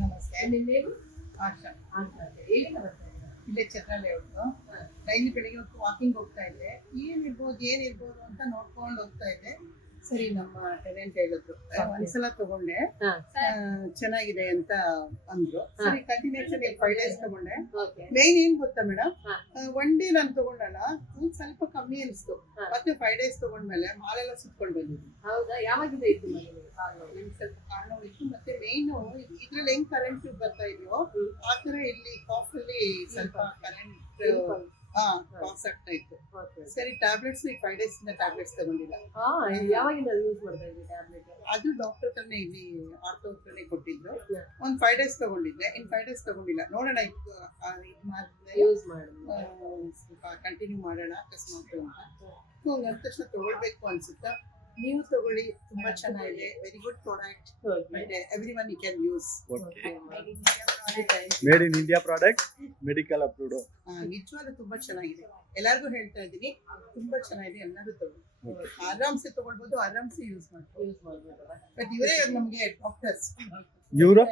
ನಮಸ್ತೆ. ನಿನ್ನೇನು ಆಶಾ. ಎಲ್ಲಿಂದ ಬರ್ತಾ ಇದ್ದೀರಾ? ಇಲ್ಲೇ ಚಂದ್ರಳ್ಳಿ ಅವ್ರದ್ದು. ಡೈಲಿ ಬೆಳಿಗ್ಗೆ ಹೊತ್ತು ವಾಕಿಂಗ್ ಹೋಗ್ತಾ ಇದ್ದೆ. ಏನಿರ್ಬೋದು ಅಂತ ನೋಡ್ಕೊಂಡು ಹೋಗ್ತಾ ಇದ್ದೆ. ಸರಿ, ನಮ್ಮ ಟೆನೆಂಟ್ ಹೇಳಿದ್ರು, ಒಂದ್ಸಲ ತಗೊಂಡೆ, ಚೆನ್ನಾಗಿದೆ ಅಂತ ಅಂದ್ರು. ಸರಿ, ಕಂಟಿನ್ಯೂಷನ್ 5 days ತಗೊಂಡೆ. ಮೇನ್ ಏನ್ ಗೊತ್ತಾ ಮೇಡಮ್, ಒನ್ ಡೇ ನಾನು ತಗೊಂಡಲ್ಲ, ಸ್ವಲ್ಪ ಕಮ್ಮಿ ಅನಿಸ್ತು. ಮತ್ತೆ 5 days ತಗೊಂಡ್ಮೇಲೆ ಮಾಲೆಲ್ಲ ಸುತ್ಕೊಂಡು ಬಂದಿದ್ದೆ. ಹೌದಾ? ಯಾವಾಗಿಂದ ಇತ್ತು ಮನೇಲಿ ಕಾಲು? ನಂಗೆ ಸ್ವಲ್ಪ ಕಾರಣು ಇತ್ತು. ಮತ್ತೆ ಮೇಯ್ನು ಇದ್ರಲ್ಲಿ ಹೆಂಗ್ ಕರೆಂಟ್ ಬರ್ತಾ ಇದೆಯೋ ಆತರ ಇಲ್ಲಿ ಕಾಫಲ್ಲಿ ಸ್ವಲ್ಪ ಕರೆಂಟ್ ಪಾಸ್ ಆಗ್ತಾ ಇತ್ತು. ಸರಿ, ಟ್ಯಾಬ್ಲೆಟ್ಸ್ 5 days ಇಂದ ಟ್ಯಾಬ್ಲೆಟ್ಸ್ ತಗೊಂಡಿಲ್ಲ. ಯಾವಾಗಿಂದ ಯೂಸ್ ಮಾಡ್ತಾ ಇದ್ದೀವಿ ಟ್ಯಾಬ್ಲೆಟ್? ಅದು ಡಾಕ್ಟರ್ ಹತ್ರನೇ, ಇಲ್ಲಿ ಆರ್ಥೋ ಹತ್ರನೇ ಕೊಟ್ಟಿದ್ರು. ಒಂದು 5 days ತಗೊಂಡಿದ್ದೆ. ಇನ್ 5 days ತಗೊಂಡಿಲ್ಲ. ನೋಡೋಣ, ಇದು ಯೂಸ್ ಮಾಡಿ ಸ್ವಲ್ಪ ಕಂಟಿನ್ಯೂ ಮಾಡೋಣ ಅಕಸ್ಮಾತ್ ಅಂತ. ಅಂದ ತಕ್ಷಣ ತಗೊಳ್ಬೇಕು ಅನ್ಸುತ್ತಾ. ನೀವು ತಗೊಳ್ಳಿ, ತುಂಬಾ ಚೆನ್ನಾಗಿದೆ. Very good product. Everyone you can use. Made in India product, medical approved. ನಿಜವಾಗ್ಲೂ ತುಂಬಾ ಚೆನ್ನಾಗಿದೆ. ಎಲ್ಲರಿಗೂ ಹೇಳ್ತಾ ಇದ್ದೀನಿ, ತುಂಬಾ ಚೆನ್ನಾಗಿದೆ. ಎಲ್ಲರೂ ತಗೊಳ್ಳಿ, ಆರಾಮ್ಸೆ ತಗೊಳ್ಬಹುದು, ಆರಾಮ್ಸೆ ಯೂಸ್ ಮಾಡ್ಬೋದು. ಬಟ್ ಇವರೇ ನಮ್ಗೆ ಡಾಕ್ಟರ್ಸ್. ಇವರು